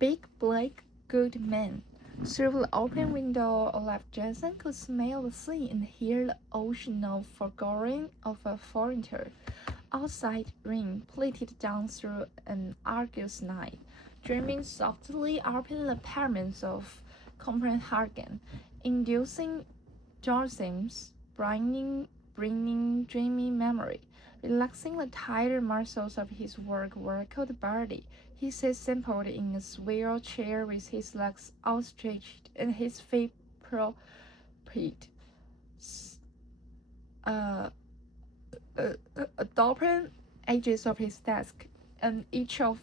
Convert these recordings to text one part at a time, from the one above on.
big, black, good man. Through the open window left, Jason could smell the sea and hear the occasional foregoing of a foreigner. Outside, rain plaited down through an Argus night, dreaming softly up in the pyramids of Copenhagen, inducing Josim's brining dreamy memory. Relaxing the tighter muscles of his workout body, he sat sampled in a swivel chair with his legs outstretched and his feet propped adorned edges of his desk, and each of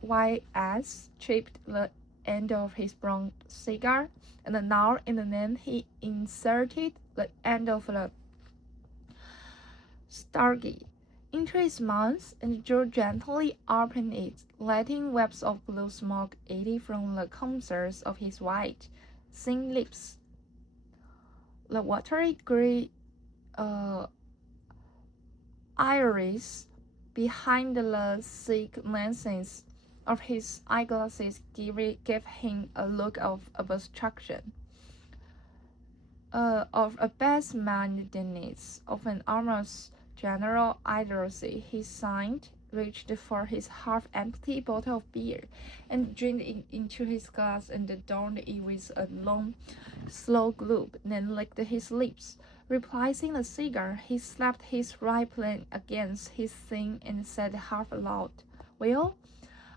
Y.S. chipped the end of his brown cigar, and now and then he inserted the end of the stargy into his mouth and drew gently open it, letting webs of blue smoke issue from the corners of his white, thin lips. The watery gray iris behind the thick lenses of his eyeglasses gave him a look of abstraction, of absent-mindedness, of an almost general idiocy. He sighed, reached for his half-empty bottle of beer, and drank it into his glass and adorned it with a long, slow glub, then licked his lips. Replacing the cigar, he slapped his right palm against his thin and said half aloud, "Well,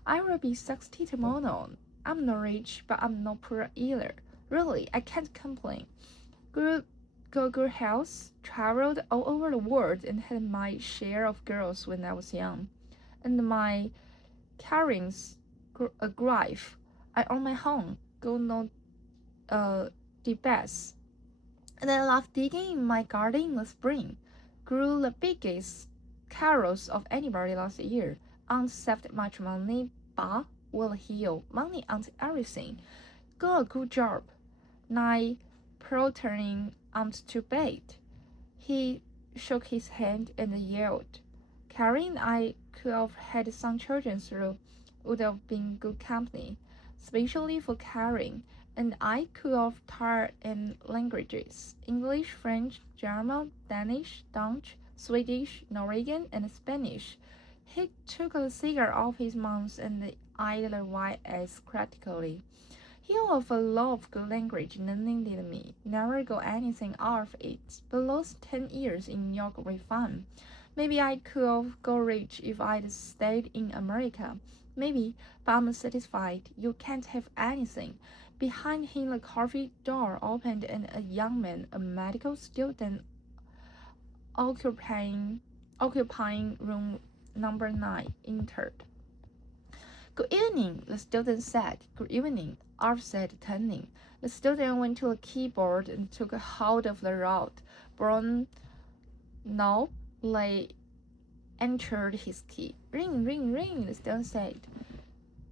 I will be 60 tomorrow. I'm not rich, but I'm not poor either. Really, I can't complain. Good health, traveled all over the world, and had my share of girls when I was young. And my carryings grief. I own my home, go no the best. And I love digging in my garden in the spring. Grew the biggest carrots of anybody last year. Aunt saved much money, but will heal. Money ain't everything. Got a good job. Night pro-turning aunt to bait. He shook his hand and yelled. Carrie and I could have had some children through. Would have been good company, especially for Carrie. And I could have taught in languages: English, French, German, Danish, Dutch, Swedish, Norwegian, and Spanish. He took the cigar off his mouth and eyed the Y.S. critically. He of a lot of good language learning did me. Never got anything out of it, but lost 10 years in New York with fun. Maybe I could have got rich if I'd stayed in America. Maybe, but I'm satisfied. You can't have anything. Behind him the coffee door opened and a young man, a medical student, occupying room number 9, entered. Good evening, the student said. Good evening, Arf said, turning. The student went to the keyboard and took hold of the rod. Brown knob lay entered his key. Ring, ring, ring, the student said.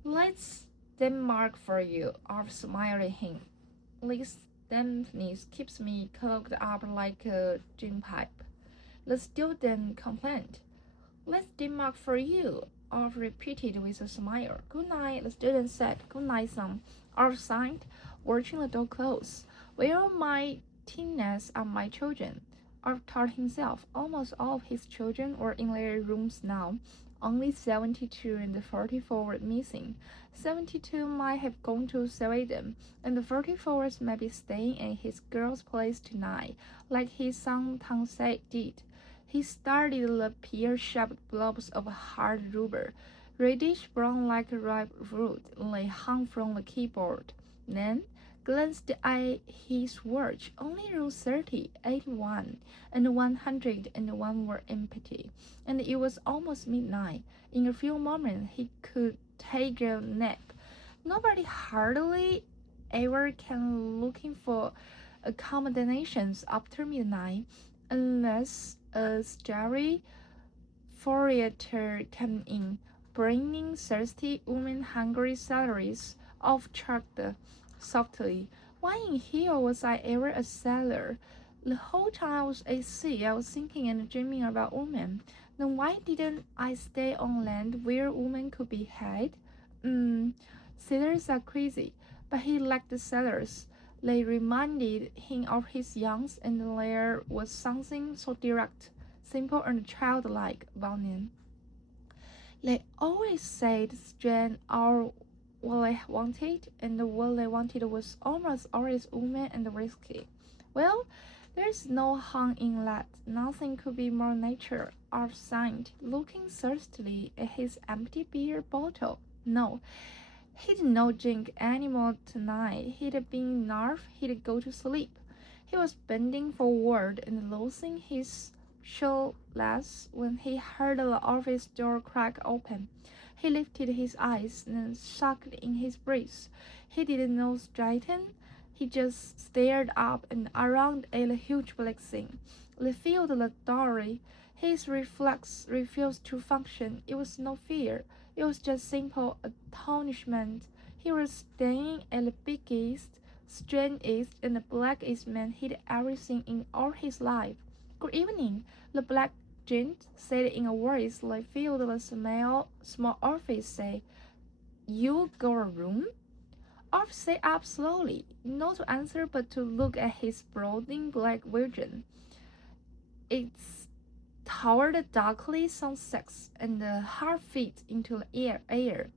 Let's then mark for you, Arf smiled at him. This dampness keeps me clogged up like a gin pipe. The student complained. Let's mark for you, Arf repeated with a smile. Good night, the student said. Good night, son. Arf sighed, watching the door close. Well, my teenagers are my children, Arf told himself. Almost all of his children were in their rooms now. Only 72 and 44 were missing. 72 might have gone to Sweden, and the 44 might be staying at his girl's place tonight, like his son Tansei did. He studied the pear-shaped blobs of hard rubber, reddish-brown like ripe fruit, they hung from the keyboard. Then glanced at his watch. Only room 30, 81, and 101 were empty, and it was almost midnight. In a few moments he could take a nap. Nobody hardly ever came looking for accommodations after midnight, unless a scary foreigner came in, bringing thirsty women hungry salaries off-tracked softly. Why in hell was I ever a sailor? The whole time I was at sea, I was thinking and dreaming about women. Then why didn't I stay on land where women could be had? Sailors are crazy, but he liked the sailors. They reminded him of his youth, and there was something so direct, simple, and childlike about them. They always said Strand or what they wanted, and what they wanted was almost always woman and risky. Well, there's no harm in that. Nothing could be more natural. Arf sighed, looking thirstily at his empty beer bottle. No, he'd not drink any more tonight. He'd been enough. He'd go to sleep. He was bending forward and losing his shoelace when he heard the office door crack open. He lifted his eyes and sucked in his breath. He didn't know straighten. He just stared up and around at the huge black thing. They filled the doorway. His reflex refused to function. It was no fear. It was just simple astonishment. He was standing at the biggest, strangest, and blackest man he'd ever seen in all his life. Good evening, the black gent said in a voice that filled the small office. Say, you go a room? Orf sat up slowly, not to answer but to look at his brooding black vision. Its towered darkly some sex and half feet into the air,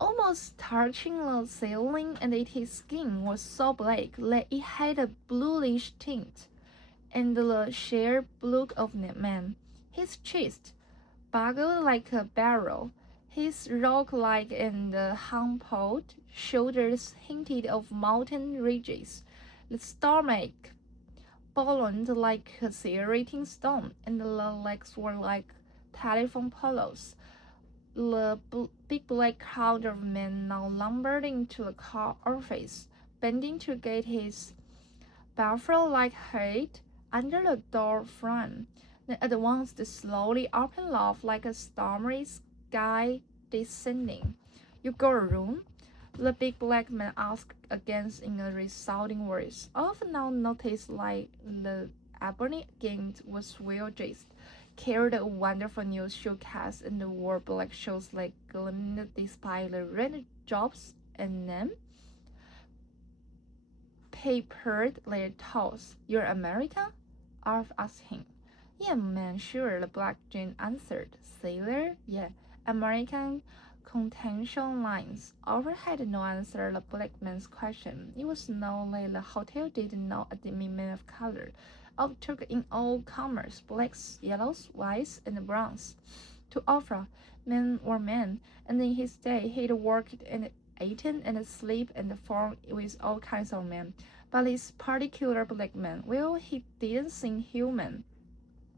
almost touching the ceiling, and its skin was so black that it had a bluish tint, and the sheer bulk of the man. His chest, buckled like a barrel, his rock-like and humbled shoulders hinted of mountain ridges, the stomach ballooning like a serrating stone, and the legs were like telephone poles. The big black crowd of men now lumbered into the car office, bending to get his buffalo-like head under the door frame. Then at once the slowly opened off like a stormy sky descending. You got a room? The big black man asked again in a resounding voice. Off now noticed like the ebony gate was well dressed, carried a wonderful new showcase, and wore black shoes that gleamed despite the red jobs and them papered their toes. You're American? Arf asked him. Yeah, man, sure, the black gent answered. Sailor? Yeah, American contention lines. Arf had no answer to the black man's question. It was known that the hotel did not admit men of color. Arf took in all comers, blacks, yellows, whites, and browns. To Arf, men were men, and in his day he'd worked and eaten and slept and fought with all kinds of men. But this particular black man, well, he didn't seem human.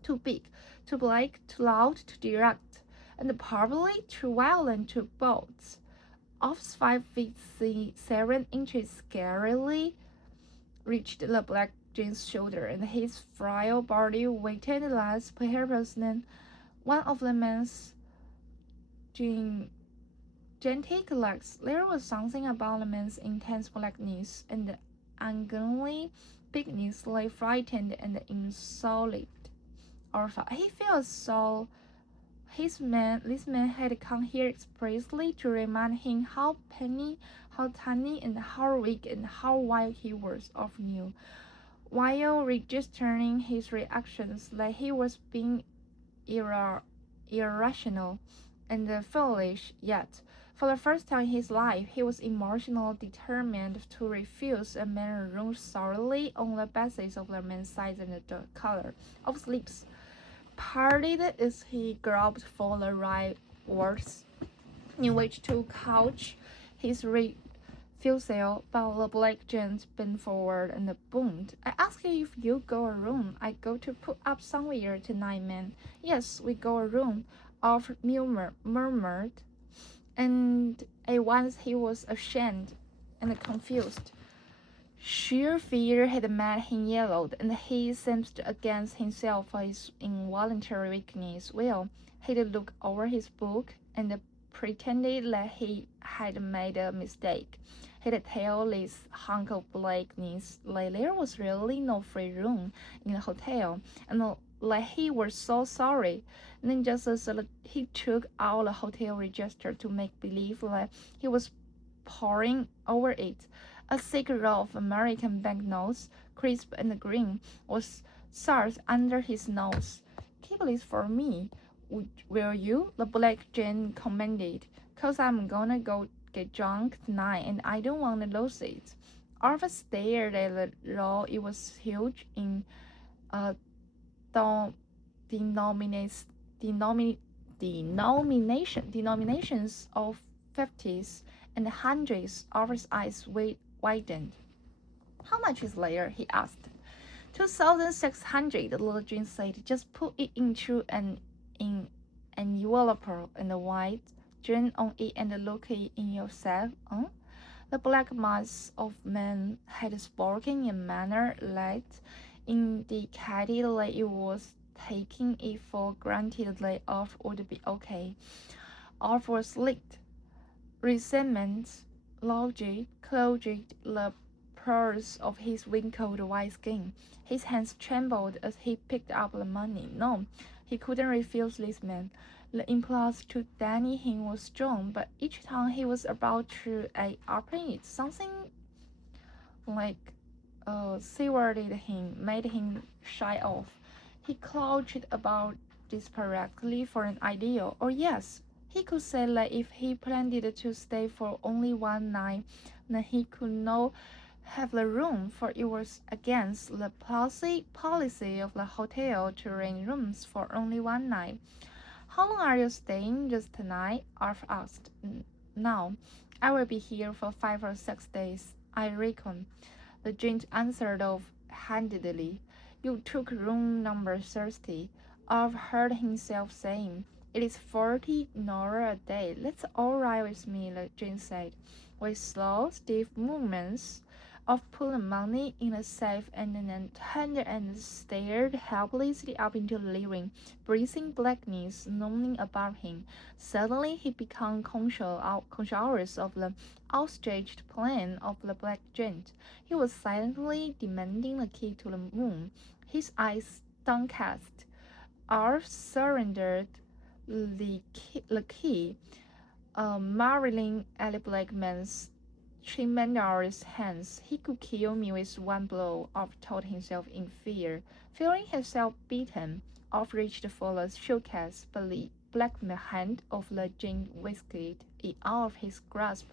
Too big, too black, too loud, too direct, and probably too violent to bold. Arf's 5 feet 7 inches scarcely reached the black gent's shoulder, and his frail body weighted less perhaps than one of the man's gigantic legs. There was something about the man's intense blackness and ungainly bigness that frightened and insulted Arthur. He felt so. This man had come here expressly to remind him how penny, how tiny, and how weak and how wild he was. Arthur knew, while registering his reactions, that he was being irrational and foolish. Yet, for the first time in his life, he was emotionally determined to refuse a man wrong solely on the basis of the man's size and the color of his lips. Parted as he groped for the right words in which to couch his refusal, but the black gent bent forward and boomed. I ask you if you go a room. I go to put up somewhere tonight, man. Yes, we go a room, Arthur murmured, and at once he was ashamed and confused. Sheer fear had made him yellow, and he seemed against himself for his involuntary weakness. Well, he'd looked over his book and pretended that he had made a mistake. He'd tell this hunk of blackness that there was really no free room in the hotel, and like he was so sorry. And then just as he took out the hotel register to make believe like he was poring over it. A thick roll of American banknotes, crisp and green, was thrust under his nose. Keep this for me, will you? The black Jane commanded. Cause I'm gonna go get drunk tonight and I don't want to lose it. Arthur stared at the roll. It was huge in uh, denominations denominations of fifties and hundreds. Arthur's eyes widened. How much is later? He asked. 2,600, little Jane said. Just put it into an envelope and write Jane on it and look it in yourself. Huh? The black mass of men had spoken in a manner that indicated that it was taking it for granted that Arthur would be okay. Arthur was licked. Resentment, logic, closed the pores of his wrinkled white skin. His hands trembled as he picked up the money. No, he couldn't refuse this man. The impulse to deny him was strong, but each time he was about to open it, something like sewarded him, made him shy off. He crouched about desperately for an idea. Or yes, he could say that if he planned to stay for only one night, then he could not have the room, for it was against the policy of the hotel to rent rooms for only one night. How long are you staying? Just tonight? Arthur asked. No, I will be here for 5 or 6 days, I reckon. The gent answered off-handedly. You took room number 30. Arthur heard himself saying. It is $40 a day. That's all right with me, the gent said, with slow, stiff movements of pulling money in a safe, and then turned and stared helplessly up into the living, breathing blackness looming above him. Suddenly he became conscious of the outstretched plan of the black gent. He was silently demanding the key to the room, his eyes downcast. Arthur surrendered the key, marveling at the black man's tremendous hands. He could kill me with one blow, Arthur told himself in fear. Feeling himself beaten, Arthur reached for the showcase, but the black hand of the gent whisked it out of his grasp.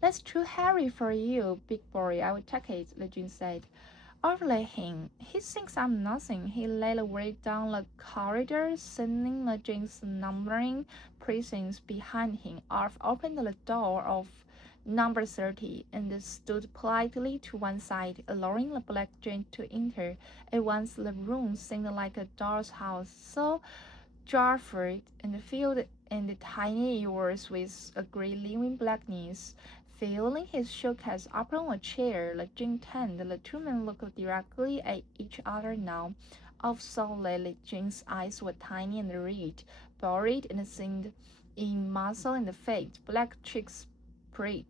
That's too heavy for you, big boy. I will take it, the gent said. Arthur let him. He thinks I'm nothing. He led the way down the corridor, sending the gent's numbering precincts behind him. Arthur opened the door of number 30 and stood politely to one side, allowing the black gent to enter. At once the room seemed like a doll's house, so draughty and filled and tiny it was with a great living blackness. Feeling his showcase upon a chair, the gent turned. The two men looked directly at each other now. Arthur saw that the gent's eyes were tiny and red, buried and seamed in muscle and fat, black cheeks spread,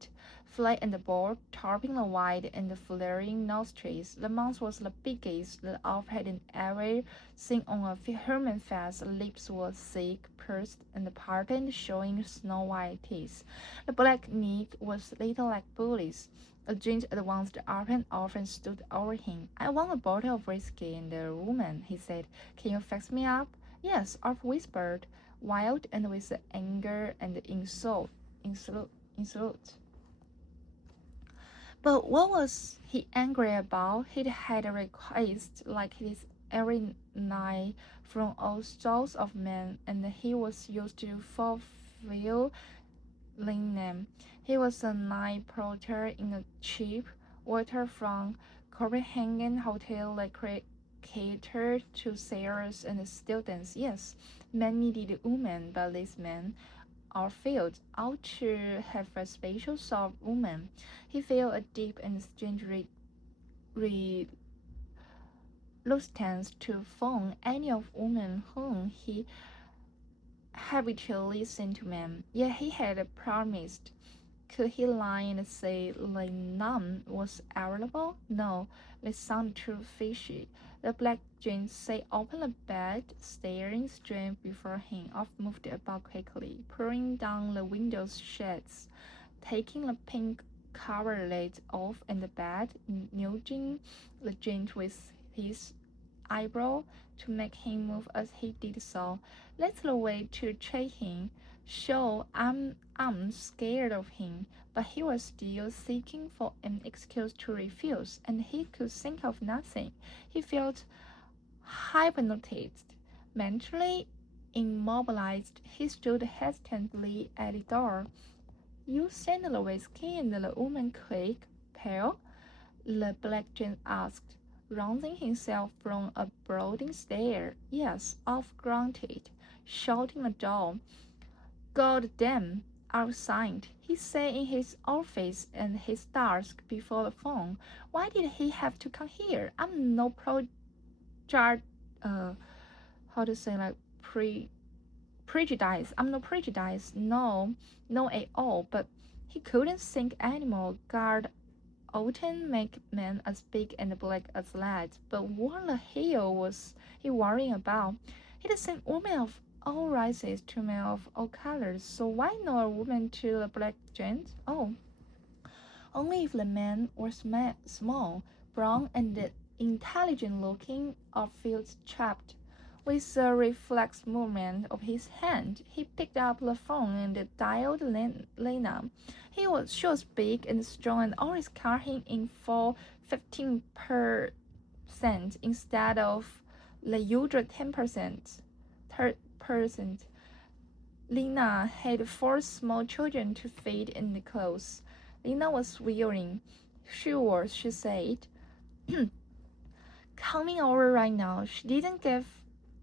flat and bald, topping the wide and flaring nostrils. The mouth was the biggest that Arthur had ever seen on a human face. The lips were thick, pursed, and parted, showing snow-white teeth. The black neck was little like bullets. A gent advanced up and Arthur stood over him. I want a bottle of whiskey and a woman, he said. Can you fix me up? Yes, Arthur whispered, wild and with anger and insult. But what was he angry about? He had a request like this every night from all sorts of men, and he was used to fulfilling them. He was a night porter in a cheap waterfront Copenhagen hotel that catered to sailors and students. Yes, men needed women, but this man or field ought to have a special sort of woman. He felt a deep and strange reluctance to phone any of women whom he habitually sent to men. Yet he had promised Could he lie and say Leinam was available? No, it sounded too fishy. The black jean sat open the bed, staring straight before him. Off moved about quickly, pulling down the window shades, taking the pink coverlet off in the bed, nudging the jean with his eyebrow to make him move as he did so. That's the way to trick him. Sure, I'm scared of him, but he was still seeking for an excuse to refuse, and he could think of nothing. He felt hypnotized, mentally immobilized. He stood hesitantly at the door. You sent the whiskey and the woman quick, pale? The black gent asked, rousing himself from a brooding stare. Yes, off grunted, shutting the door. God damn, outside, he said in his office and his desk before the phone. Why did he have to come here? I'm no how to say like prejudice. I'm no prejudice. No, no at all. But he couldn't think anymore. Guard often make men as big and black as that. But what the hell was he worrying about? He'd seen women of all races to men of all colors. So why not a woman to the black gent? Oh, only if the man was small, brown, and intelligent-looking, or feels trapped. With a reflex movement of his hand, he picked up the phone and dialed Lena. She was big and strong and always cut him in for 15% instead of the usual 10%. Lena had 4 small children to feed and clothe. Lena was wearing. Sure, she said. Coming over right now. She didn't give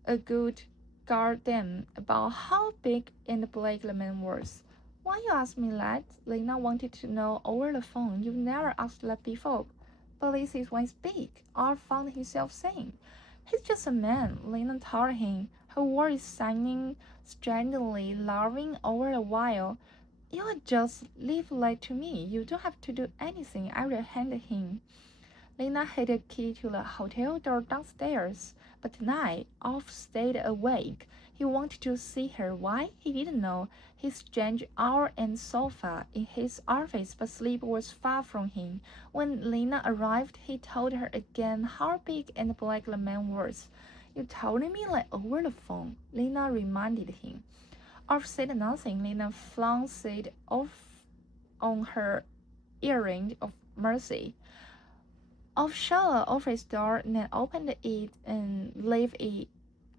a good goddamn about how big and black the man was. Why you ask me that? Lena wanted to know over the phone. You've never asked that before. But this is when he speak. Art found himself saying. He's just a man, Lena told him, her words sounding strangely, laughing over a while. You just leave that to me. You don't have to do anything. I will handle him. Lena had a key to the hotel door downstairs, but tonight, Alf stayed awake. He wanted to see her. Why? He didn't know. He spent hour on the sofa in his office, but sleep was far from him. When Lena arrived, he told her again how big and black the man was. You told me like over the phone, Lena reminded him. Alf said nothing. Lena flounced it off on her errand of mercy. Alf shut the office door and then opened it and left it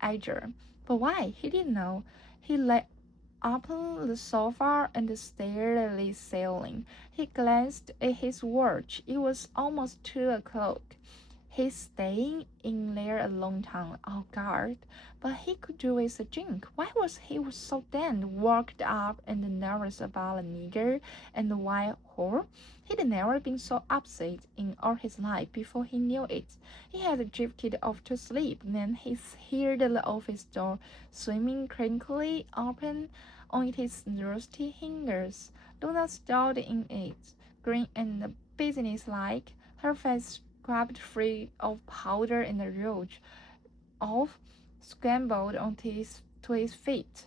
ajar. But why? He didn't know. He lay upon the sofa and stared at the ceiling. He glanced at his watch. It was almost 2 o'clock. He's staying in there a long time. Oh God! But he could do with a drink. Why was he so damn worked up and nervous about a nigger and a white whore? He'd never been so upset in all his life before he knew it. He had drifted off to sleep. Then he heard the office door swimming crinkly open on its rusty hinges. Luna stood in it, green and businesslike, her face scrubbed free of powder and rouge. Alf scrambled to his feet,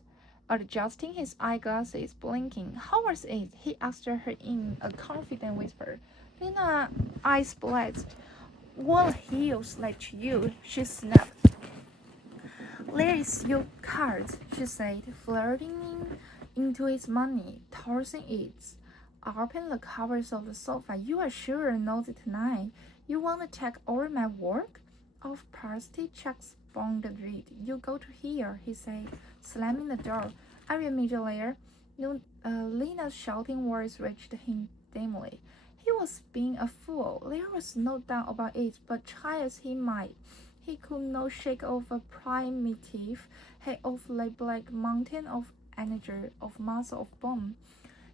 adjusting his eyeglasses, blinking. How was it? He asked her in a confident whisper. Lena, eyes blazed. What heels like to you? She snapped. There is your card, she said, flirting into his money, tossing it. Open the covers of the sofa. You are sure not tonight. You want to take over my work? Of parsley checks bonded read. You go to here, he said, slamming the door. I will meet you later. Lena's shouting words reached him dimly. He was being a fool. There was no doubt about it, but try as he might, he could not shake off a primitive head of the black mountain of energy, of muscle, of bone.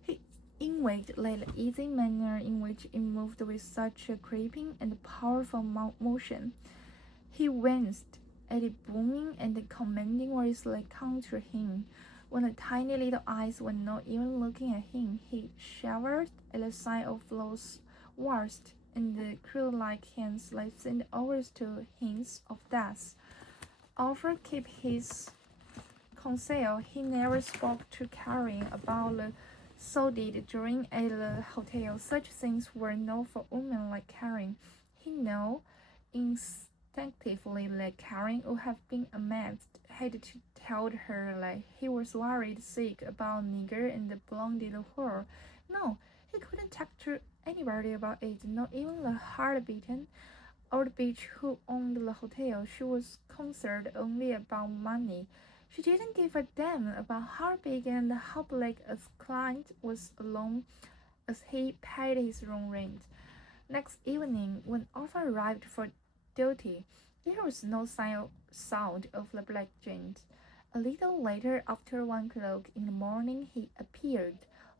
He envied the easy manner in which it moved with such a creeping and powerful motion. He winced at the booming and commanding voice that came to him. When the tiny little eyes were not even looking at him, he shivered at the sight of those vast and creel-like hands that seemed always to hints of death. Arthur kept his counsel. He never spoke to Karen about the sordid during at the hotel. Such things were not for women like Karen. He knew instinctively that Karen would have been amazed had to tell her that he was worried sick about nigger and the blonde little whore. No, he couldn't talk to anybody about it, not even the heart-beaten old bitch who owned the hotel. She was concerned only about money. She didn't give a damn about how big and how black a client was alone as he paid his room rent. Next evening, when Arthur arrived for duty, there was no sound of the black gent. A little later, after 1 o'clock in the morning, he appeared,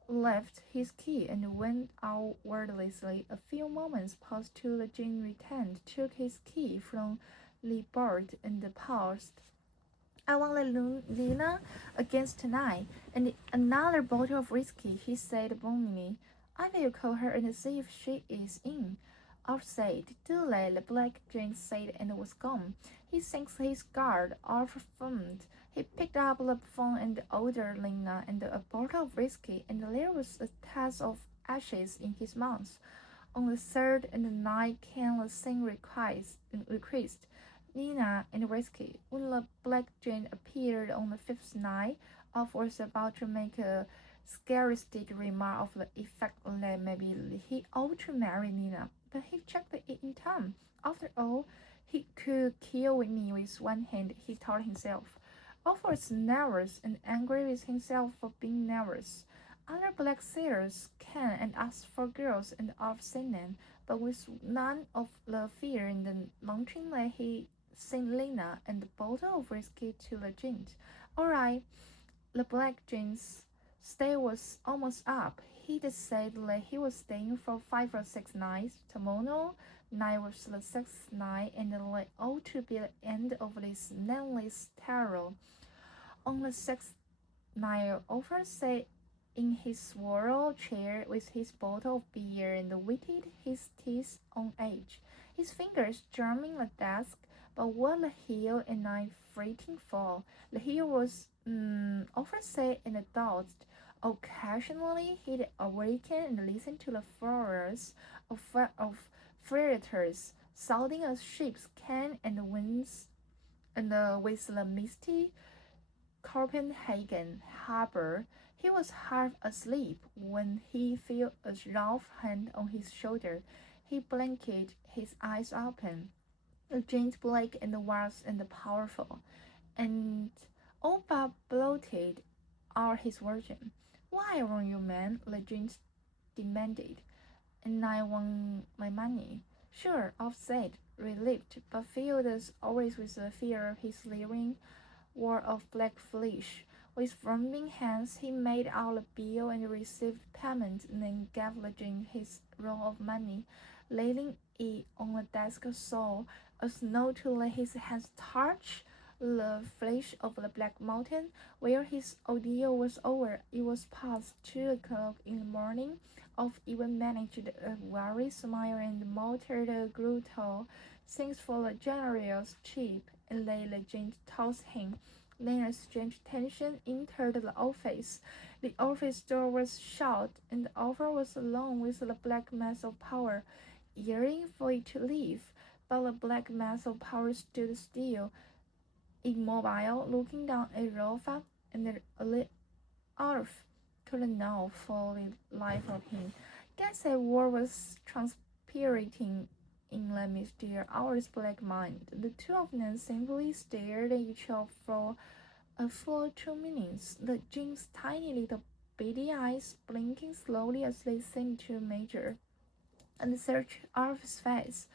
left his key, and went out wordlessly. A few moments passed till the gent returned, took his key from the board, and paused. I want the Lena against tonight, and another bottle of whiskey, he said bonily. I will call her and see if she is in. Alf said, do let the black gent said and was gone. He thanked his guard. Alf phoned. He picked up the phone and ordered Lena and a bottle of whiskey, and there was a taste of ashes in his mouth. On the third and the night came the same request. Nina and whiskey. When the black gent appeared on the fifth night, Alf was about to make a scaristic remark of the effect that maybe he ought to marry Nina, but he checked it in time. After all, he could kill me with one hand, he told himself. Alf was nervous and angry with himself for being nervous. Other black sailors came and asked for girls and Alf sent them, but with none of the fear in the mountain that he sent Lena and the bottle of whiskey to the gent. All right, the black gent's stay was almost up. He said that he was staying for 5 or 6 nights. Tomorrow night was the 6th night, and that ought to be the end of this nameless terror. On the 6th night, Arthur sat in his swivel chair with his bottle of beer and wetted his teeth on edge, his fingers drumming the desk. But what the hell am I fighting for? The hell was Arthur said and dodged. Occasionally, he'd awaken and listen to the furrows of freighters sounding as ships came and went, and with the misty Copenhagen harbor. He was half asleep when he felt a rough hand on his shoulder. He blinked his eyes open. The gent black and vast and powerful, and all but bloated out his virgin. Why won't you, man? The gent demanded. And I want my money. Sure, Alf said, relieved, but filled as always with the fear of his living wall of black flesh. With trembling hands, he made out a bill and received payment, and then gave the gent his roll of money, laying it on the desk so as not to let his hands touch the flesh of the black mountain. Where his ordeal was over, it was past 2 o'clock in the morning. Alf even managed a weary smile and muttered a brutal thanks for the generous chip, and let the gent toss him. Then a strange tension entered the office. The office door was shut, and Arthur was alone with the black mass of power, yearning for it to leave. But the black mass of power stood still, immobile, looking down at Rolfa, and Alf couldn't know for the life of him. Guess that war was transpirating in the mysterious hour's black mind. The two of them simply stared at each other for a full 2 minutes, the gent's tiny little beady eyes blinking slowly as they seemed to measure and search Alf's face.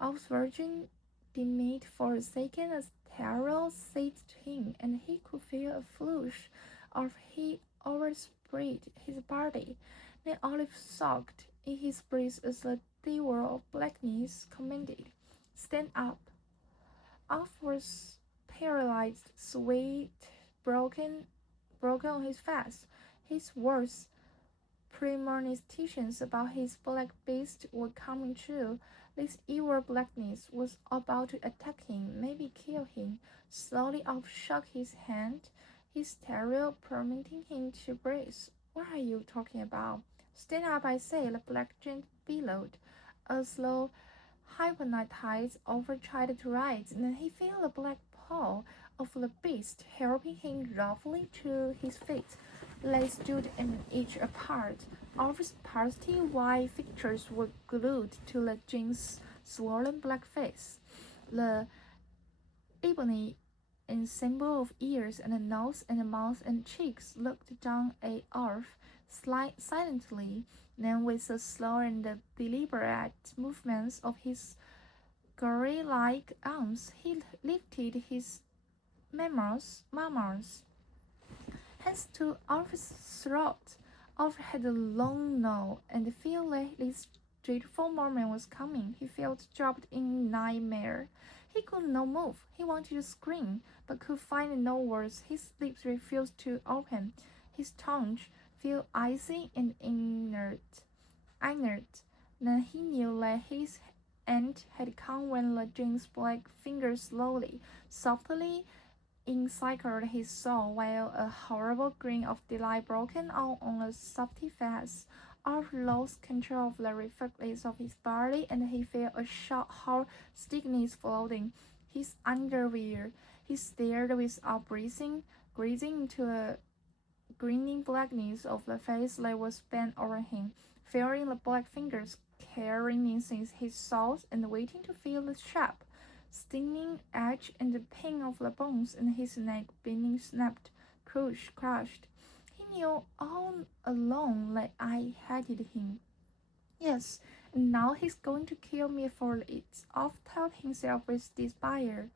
Alf's virgin dimmed for a second as terror seized him, and he could feel a flush of heat overspread his body. Then Olive soaked in his breath as the devil of blackness commanded, "Stand up." Alf was paralyzed, sweat broken, broken on his face. His words premonitions about his black beast were coming true. This evil blackness was about to attack him, maybe kill him. Slowly Alf shook his hand, his terror permitting him to breathe. What are you talking about? Stand up, I say, the black giant bellowed. As though hypnotized, Alfred tried to rise, and then he felt the black paw of the beast helping him roughly to his feet. They stood an inch apart. Alfred's pasty white features were glued to the giant's swollen black face. The ebony ensemble of ears and nose and mouth and cheeks looked down at Alf silently. Then, with the slow and deliberate movements of his gorilla-like arms, he lifted his mammoth hands to Alf's throat. Alf had a long nose and felt like this dreadful moment was coming. He felt dropped in nightmare. He could not move. He wanted to scream, but could find no words. His lips refused to open. His tongue felt icy and inert. Then he knew that his end had come when the giant's black fingers slowly, softly encircled his soul, while a horrible grin of delight broke out on a softy face. Alf lost control of the reflexes of his body, and he felt a sharp hot stiffness floating his underwear. He stared without breathing, gazing into a grinning blackness of the face that was bent over him, feeling the black fingers carrying inside his soul and waiting to feel the sharp, stinging edge and the pain of the bones in his neck being snapped, crushed. He knew all along that I hated him. Yes, and now he's going to kill me for it, Alf told himself with despair.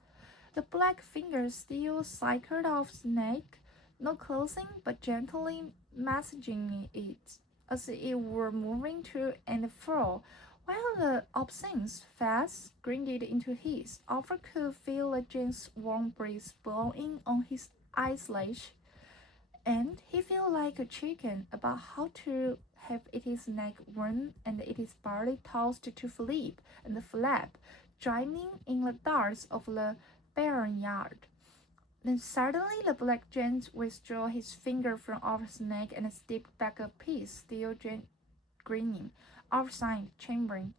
The black fingers still cycled off his neck, not closing but gently massaging it, as it were moving to and fro. While the obscene face grinned into his, Alfred could feel the giant's warm breeze blowing on his eyelash, and he felt like a chicken about how to have its neck worn and its body tossed to flip and flap, driving in the darts of the barnyard. Then suddenly the black giant withdrew his finger from Alf's neck and stepped back a piece, still grinning. Alf sighed, chambering.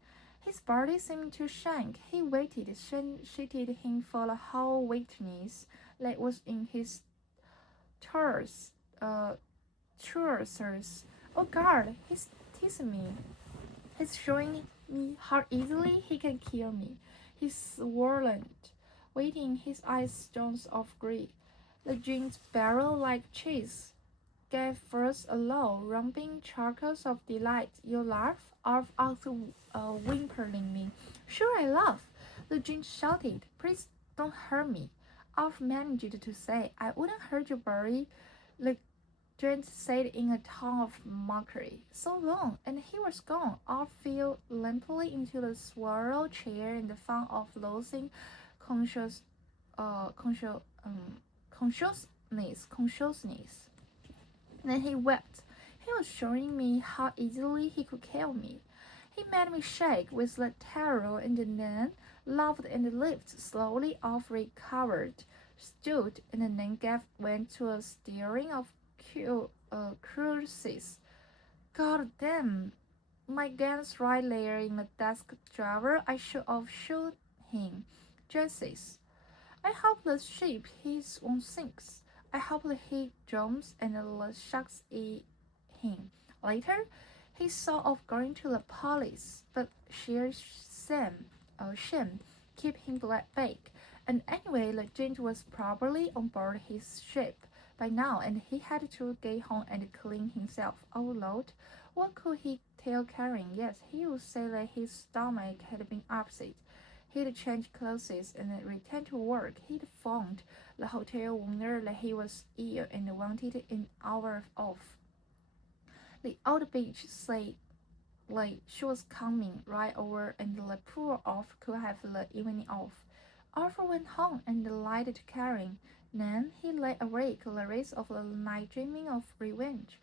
His body seemed to shrink. He waited, shitted him for the whole weakness that was in his trousers. Oh God, he's teasing me. He's showing me how easily he can kill me. He swirled, waiting, his eyes stones of greed. The giant's barrel-like chest gave forth a low, rumbling chuckle of delight. You laugh? Alf asked, whimperingly. Sure I laugh, the giant shouted. Please don't hurt me. Alf managed to say, I wouldn't hurt you, Barry. The giant said in a tone of mockery. So long, and he was gone. Alf fell limply into the swirl chair in the fun of losing consciousness. Then he wept. He was showing me how easily he could kill me. He made me shake with the terror and then laughed and lived. Slowly Alf recovered, stood, and then went to a stirring of cruises. God damn! My gun's right there in the desk drawer. I should have shot him. Jesus. I hope the ship his won't sinks. I hope that he drowns and the sharks eat him. Later, he thought of going to the police, but sheer shame keep him back. And anyway, the giant was probably on board his ship by now, and he had to get home and clean himself. Oh Lord, what could he tell Karen? Yes, he would say that his stomach had been upset. He'd changed clothes and returned to work. He'd phoned the hotel owner that he was ill and wanted an hour off. The old bitch said like she was coming right over and the poor Alf could have the evening off. Arthur went home and lighted carrying. Then he lay awake the rest of the night dreaming of revenge.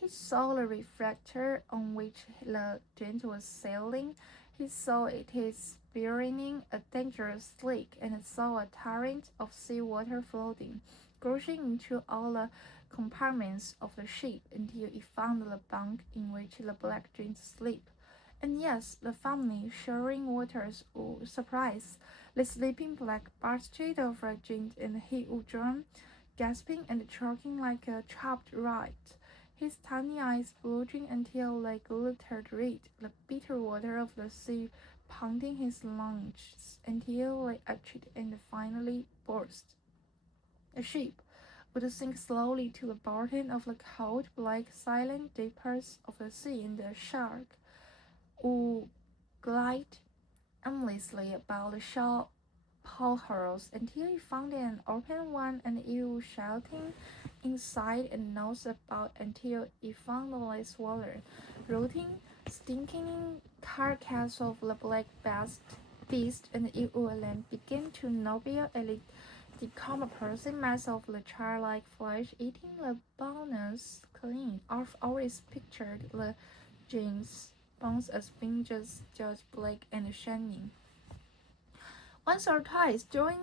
He saw the refractor on which the giant was sailing. He saw it experiencing a dangerous leak and saw a torrent of sea water flooding, gushing into all the compartments of the ship until it found the bunk in which the black giant slept. And yes, the family, sharing waters, would surprise the sleeping black bastard of a giant, and he would drown, gasping and choking like a chopped rat, his tiny eyes bulging until they glittered red, the bitter water of the sea pounding his lungs until they ached and finally burst. The ship would sink slowly to the bottom of the cold, black, silent deepest of the sea, and the shark would glide aimlessly about the shore potholes until he found an open one, and it was shouting inside and nosed about until it found the last water, rotting, stinking carcass of the black beast, and it would then begin to nibble at the decomposing mass of the childlike flesh, eating the bones clean. I've always pictured the giant's bones as being just black and shining. Once or twice during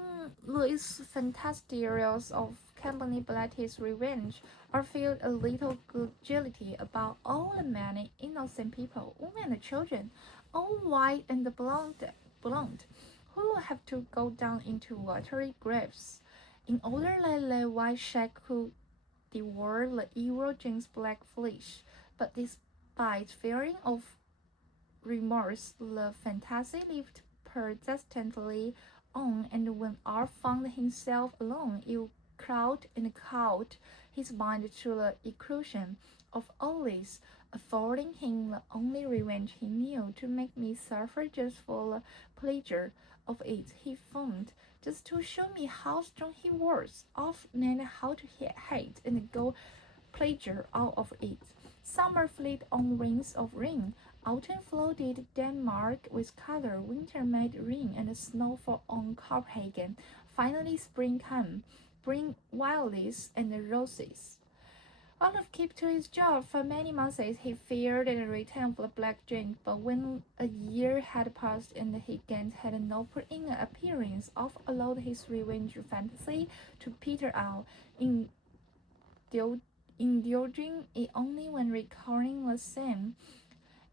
Louis' fantasticals of Company Blatty's revenge, I felt a little guilty about all the many innocent people, women and children, all white and blonde, who have to go down into watery graves, in order that the white shack could devour the evil giant's black flesh. But despite fearing of remorse, the fantasy lived persistently on, and when Arthur found himself alone, it crowded and called his mind to the exclusion of all this, affording him the only revenge he knew to make me suffer just for the pleasure of it. He found, just to show me how strong he was, and how to hate and go pleasure out of it. Summer fled on rings of rain. Autumn flooded Denmark with color, winter made rain and snow fall on Copenhagen. Finally spring came, bring violets and roses. Olaf kept to his job for many months. He feared the return of the black giant, but when a year had passed and he again had not put in an appearance, Olaf allowed his revenge fantasy to peter out, indulging it only when recalling the scene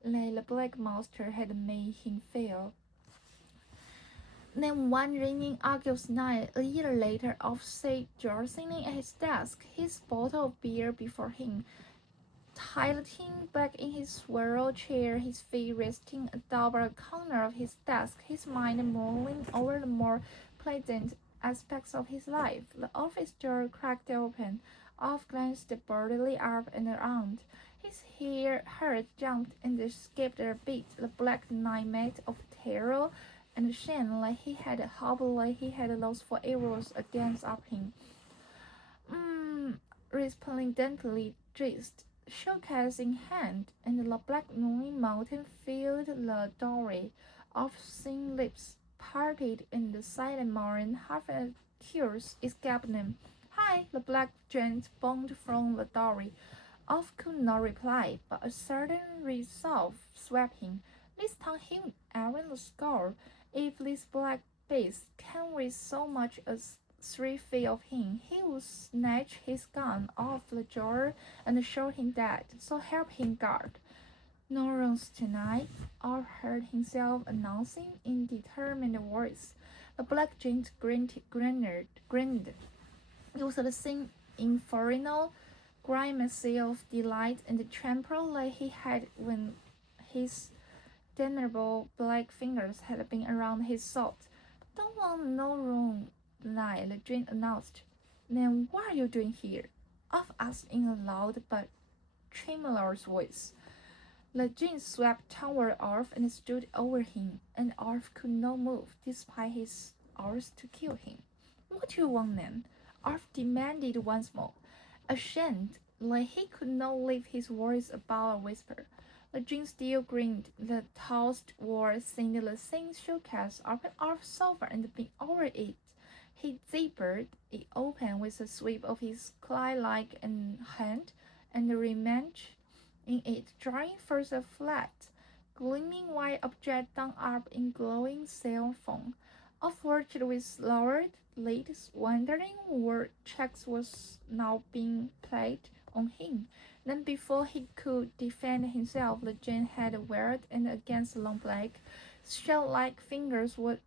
the black monster had made him feel. Then one rainy August night, a year later, Olaf sat sitting at his desk, his bottle of beer before him, tilting back in his swirl chair, his feet resting atop a corner of his desk, his mind mulling over the more pleasant aspects of his life. The office door cracked open. Olaf glanced boldly up and around. His heart jumped and skipped a beat. The black night made of terror and shame, like he had hoped, like he had lost forever, was against up him. Resplendently dressed, showcase in hand, and the black moon mountain filled the doorway. Of thin lips parted in the silent morning, half a tears escaped them. "Hi!" the black giant boomed from the doorway. Olaf could not reply, but a certain resolve swept him. This time he would even the score. If this black beast came with so much as 3 feet of him, he would snatch his gun off the drawer and shoot him dead. So help him God. "No rooms tonight," Olaf heard himself announcing in determined voice. The black giant grinned. It was the same infernal grimace of delight and trample like he had when his damnable black fingers had been around his throat. "Don't want no room tonight," the giant announced. "Then what are you doing here?" Olaf asked in a loud but tremulous voice. The giant swept toward Olaf and stood over him, and Olaf could not move, despite his orders to kill him. "What do you want then?" Olaf demanded once more, ashamed, like he could not leave his words above a whisper. The Jin still grinned. The toast wore seen the same showcase open off the sofa and bent over it. He zippered it open with a sweep of his clay-like hand and remained in it, drawing first a flat, gleaming white object done up in glowing cell phone, upward with lowered lids, wondering what checks was now being played on him. Then before he could defend himself, the Jane had whirled and against long black, shell-like fingers were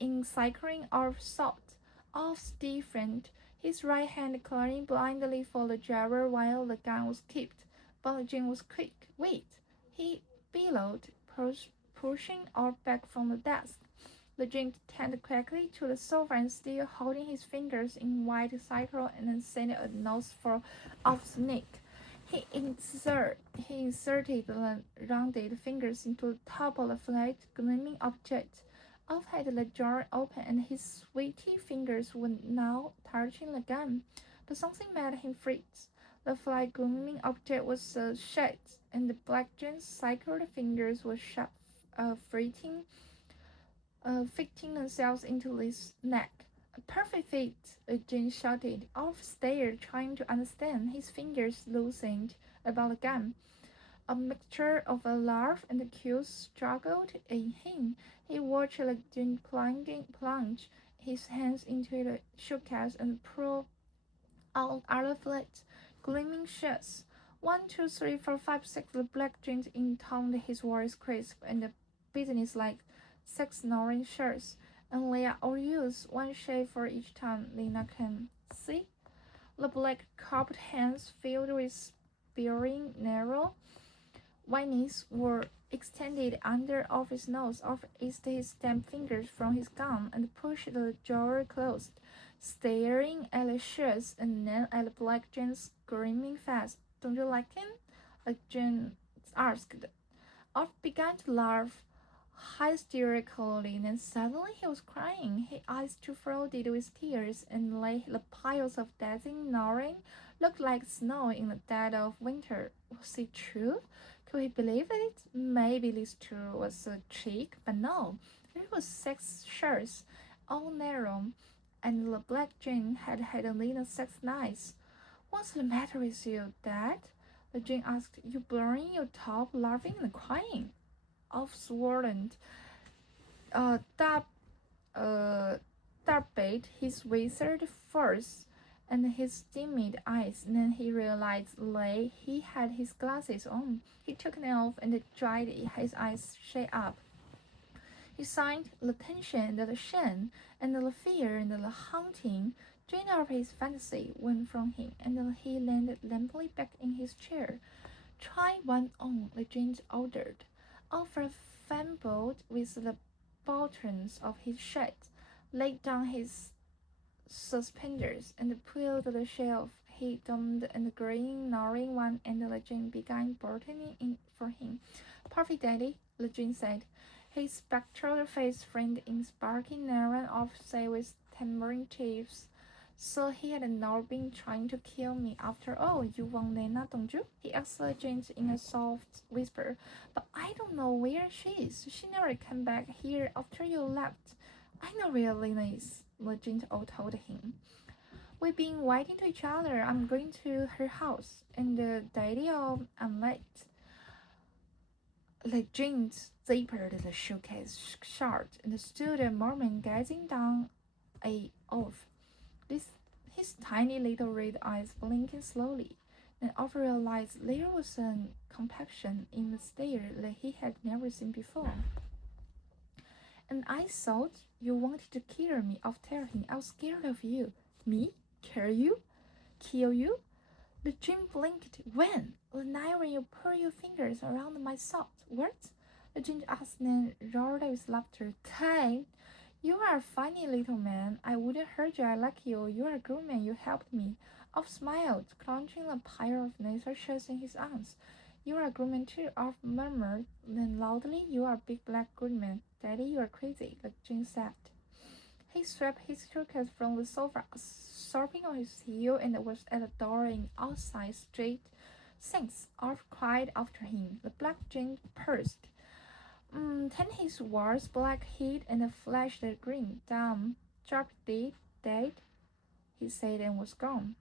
encircling our salt, all different. His right hand clawing blindly for the driver while the gun was kept. But Jane was quick. Wait, he bellowed, pushing our back from the desk. The Jane turned quickly to the sofa and still holding his fingers in wide circle and then sent a noseful of snake. He inserted the rounded fingers into the top of the flat, gleaming object. Off had the jar open, and his sweaty fingers were now touching the gun. But something made him freeze. The flat, gleaming object was a shade, and the black Jane's cycled fingers were sharp, fitting themselves into his neck. A perfect fit, Jane shouted, off stairs, trying to understand. His fingers loosened about the gun. A mixture of a laugh and a kiss struggled in him. He watched the Jane plunge his hands into the showcase and pull out other flat, gleaming shells. 1, 2, 3, 4, 5, 6. The black Jane intoned his voice crisp and businesslike. 6 snoring shells. And they are all used, one shade for each time. Lena can see. The black cupped hands filled with spearing narrow whiteness were extended under of his nose, off eased his damp fingers from his gun and pushed the drawer closed, staring at the shirts and then at the black Jane's grinning face. Don't you like him? Jane asked. Off began to laugh hysterically, and suddenly he was crying. His eyes too flooded with tears, and the piles of dancing snoring looked like snow in the dead of winter. Was it true? Could he believe it? Maybe this too was a trick, but no. There was 6 shirts, all narrow, and the black Jane had had only 6 nights. What's the matter with you, Dad? The Jane asked. You blurring your top, laughing and crying. Off swollen, dark his withered face and his dimmed eyes. Then he realized he had his glasses on. He took them off and dried his eyes shut up. He signed the tension, the shame, and the fear, and the haunting drain of his fantasy went from him, and he landed limply back in his chair. Try one on, the Jane ordered. Alfred fumbled with the buttons of his shirt, laid down his suspenders, and pulled the shelf. He donned and green, gnawing one, and the Jane began buttoning in for him. Perfect, Daddy, the Jane said. His spectral face framed in sparkling neon offset with tambourine tips. So he had not been trying to kill me after all. You want Lena, don't you? He asked Jane in a soft whisper. But I don't know where she is. She never came back here after you left. I know where Lena is, Jane told him. We've been waiting to each other. I'm going to her house. And Daddy, I'm late. Jane zippered the showcase shut and stood a moment gazing down off. His tiny little red eyes blinking slowly, and Alf realized there was a complexion in the stare that he had never seen before. And I thought you wanted to kill me. Alf told him. I was scared of you. Me? Kill you? Kill you? The Jim blinked. When? The night when you put your fingers around my sock. What? The Jim asked, then roared with laughter. Time. You are a funny little man. I wouldn't hurt you. I like you. You are a good man. You helped me. Alf smiled, clenching a pile of laser shirts in his arms. You are a good man too, Alf murmured. Then loudly, you are a big black good man. Daddy, you are crazy, like Jane said. He swept his suitcase from the sofa, stomping on his heel, and was at the door in outside Thanks, Arthur cried after him. The black giant pursed. Then his was black head and flashed a green. Damn, dropped dead, he said and was gone.